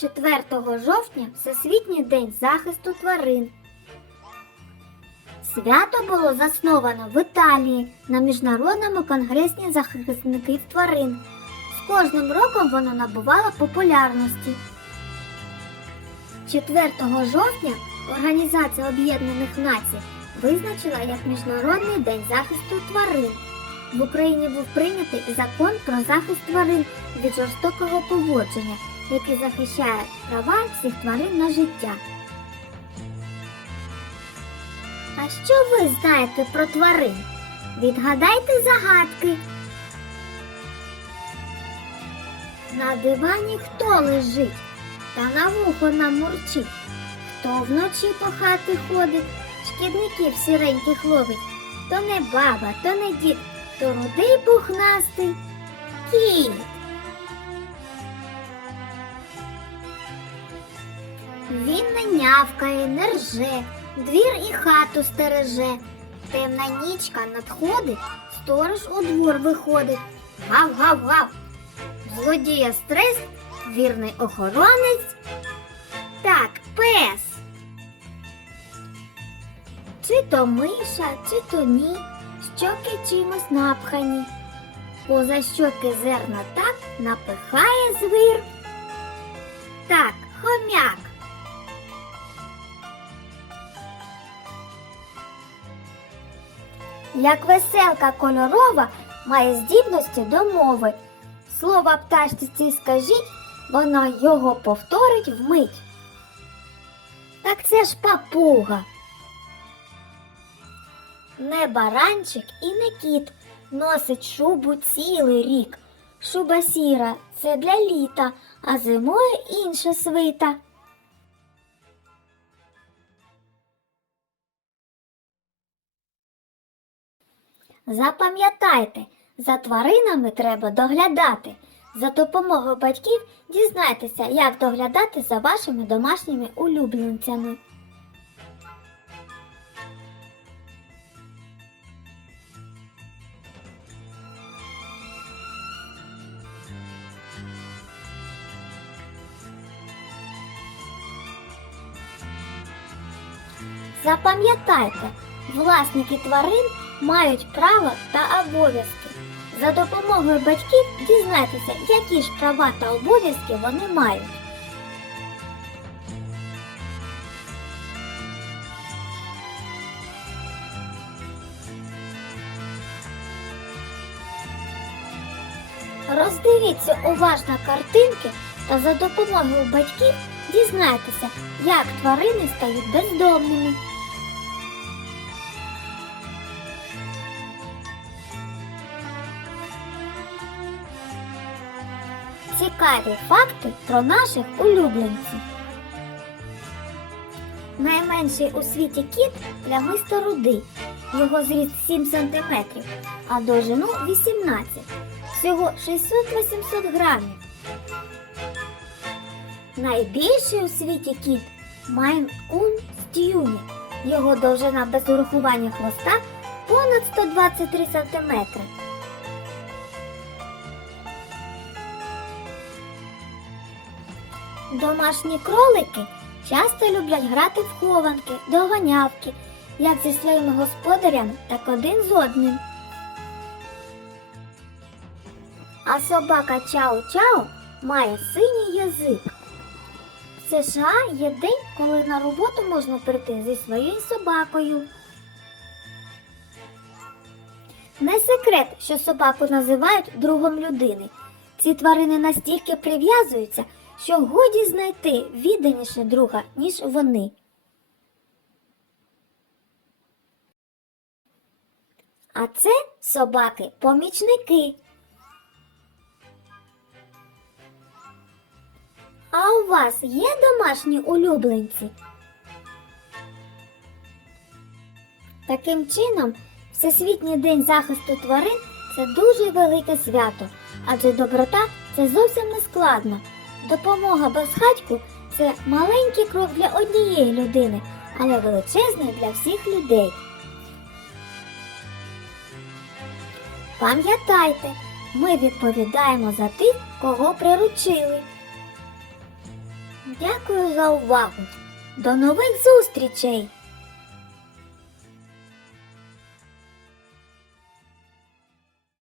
4 жовтня Всесвітній день захисту тварин. Свято було засновано в Італії на Міжнародному конгресі захисників тварин. З кожним роком воно набувало популярності. 4 жовтня Організація Об'єднаних Націй визначила як Міжнародний день захисту тварин. В Україні був прийнятий закон про захист тварин від жорстокого поводження, який захищає права всіх тварин на життя. А що ви знаєте про тварин? Відгадайте загадки. На дивані хто лежить, та на вухо нам мурчить. Хто вночі по хаті ходить, шкідників сіреньких ловить. То не баба, то не дід, то рудий пухнастий. Кіт. Він не нявкає, не рже, двір і хату стереже. Темна нічка надходить, сторож у двор виходить. Гав-гав-гав. Злодія стрес, вірний охоронець. Так, пес. Чи то миша, чи то ні, щоки чимось напхані. Поза щоки зерна так напихає звір. Так, хомяк. Як веселка кольорова має здібності до мови. Слова пташці скажіть, вона його повторить вмить. Так це ж папуга. Не баранчик і не кіт носить шубу цілий рік. Шуба сіра це для літа, а зимою інша свита. Запам'ятайте, за тваринами треба доглядати. За допомогою батьків дізнайтеся, як доглядати за вашими домашніми улюбленцями. Запам'ятайте, власники тварин мають право та обов'язки. За допомогою батьків дізнайтеся, які ж права та обов'язки вони мають. Роздивіться уважно картинки та за допомогою батьків дізнайтеся, як тварини стають бездомними. Цікаві факти про наших улюбленців. Найменший у світі кіт плямисто рудий. Його зріст 7 см, а довжину 18 Всього 600-800 грамів. Найбільший у світі кіт Майн Кун Стюні. Його довжина без урахування хвоста понад 123 см. Домашні кролики часто люблять грати в хованки, доганявки, як зі своїми господарями, так один з одним. А собака Чао-Чао має синій язик. В США є день, коли на роботу можна прийти зі своєю собакою. Не секрет, що собаку називають другом людини. Ці тварини настільки прив'язуються, що годі знайти відданіше друга, ніж вони. А це собаки-помічники. А у вас є домашні улюбленці? Таким чином, Всесвітній день захисту тварин це дуже велике свято, адже доброта це зовсім не складно. Допомога безхатьку це маленький крок для однієї людини, але величезний для всіх людей. Пам'ятайте, ми відповідаємо за тих, кого приручили. Дякую за увагу. До нових зустрічей!